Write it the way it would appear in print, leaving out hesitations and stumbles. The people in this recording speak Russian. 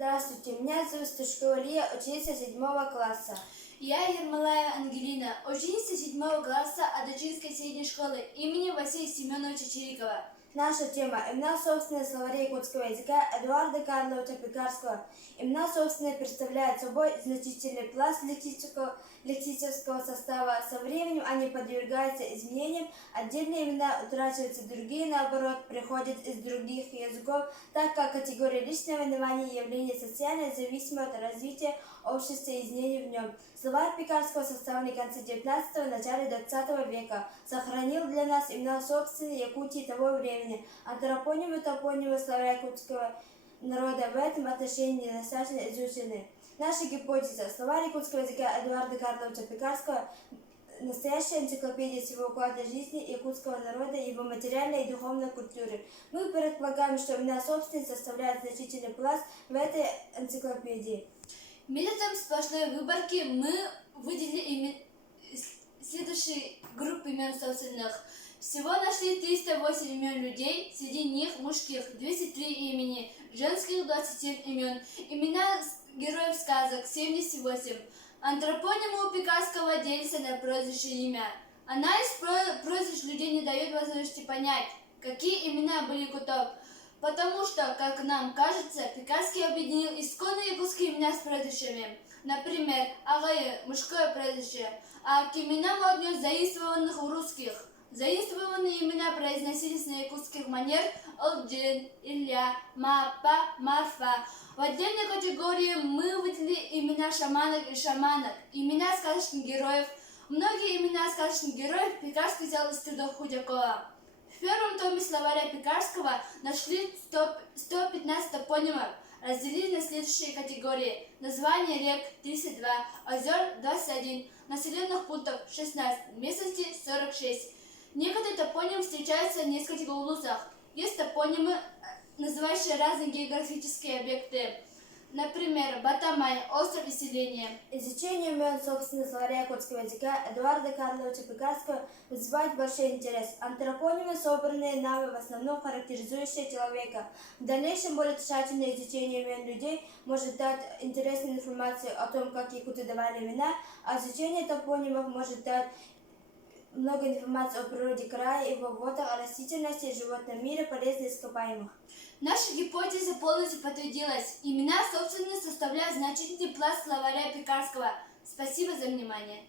Здравствуйте, меня зовут Стушкова Лия, ученица 7 класса. Я Ермолаева Ангелина, ученица 7 класса Адачинской средней школы имени Василия Семеновича Чирикова. Наша тема – имена собственные словари якутского языка Эдуарда Карловича Пекарского. Имена собственные представляют собой значительный пласт лексического состава. Со временем они подвергаются изменениям, отдельные имена утрачиваются, другие, наоборот, приходят из других языков, так как категория личного именования явление социально зависимо от развития общества и изменений в нем. Словарь Пекарского, составленный в конце 19-го, начале 20 века, сохранил для нас имена собственные Якутии того времени. Антропонимы, топонимы словаря якутского народа в этом отношении недостаточно изучены. Наша гипотеза. Словарь якутского языка Эдуарда Карловича Пекарского – настоящая энциклопедия всего уклада жизни якутского народа, его материальной и духовной культуры. Мы предполагаем, что имена собственные составляют значительный пласт в этой энциклопедии. Методом сплошной выборки мы выделили следующие группы имен собственных. Всего нашли 308 имен людей, среди них мужских 203 имени, женских 27 имен, имена героев сказок 78. Антропонимы у Пекарского делятся на прозвище и имя. Анализ прозвищ людей не дает возможности понять, какие имена были кутов, потому что, как нам кажется, Пекарский объединил исконные якутские имена с прозвищами. Например, Агая – мужское прозвище, а к именам отнес заимствованных у русских. Заимствованные имена произносились на якутских манер Олджин, Илья, Мапа, Марфа. В отдельной категории мы выделили имена шаманок и шаманок, имена сказочных героев. Многие имена сказочных героев Пекарский взял из трудов Худякова. В первом томе словаря Пекарского нашли 115 топонимов, разделили на следующие категории: названия рек 32, озер 21, населенных пунктов 16, местности 46. Некоторые топонимы встречаются в нескольких улусах. Есть топонимы, называющие разные географические объекты. Например, Батамай – остров и селение. Изучение имен собственного словаря якутского языка Эдуарда Карловича Пекарского вызывает большой интерес. Антропонимы, собранные нами, в основном характеризующие человека. В дальнейшем более тщательное изучение имен людей может дать интересную информацию о том, как якуты давали имена, а изучение топонимов может дать много информации о природе края, его водах, о растительности и животном мире, полезных ископаемых. Наша гипотеза полностью подтвердилась. Имена собственные составляют значительный пласт словаря Пекарского. Спасибо за внимание.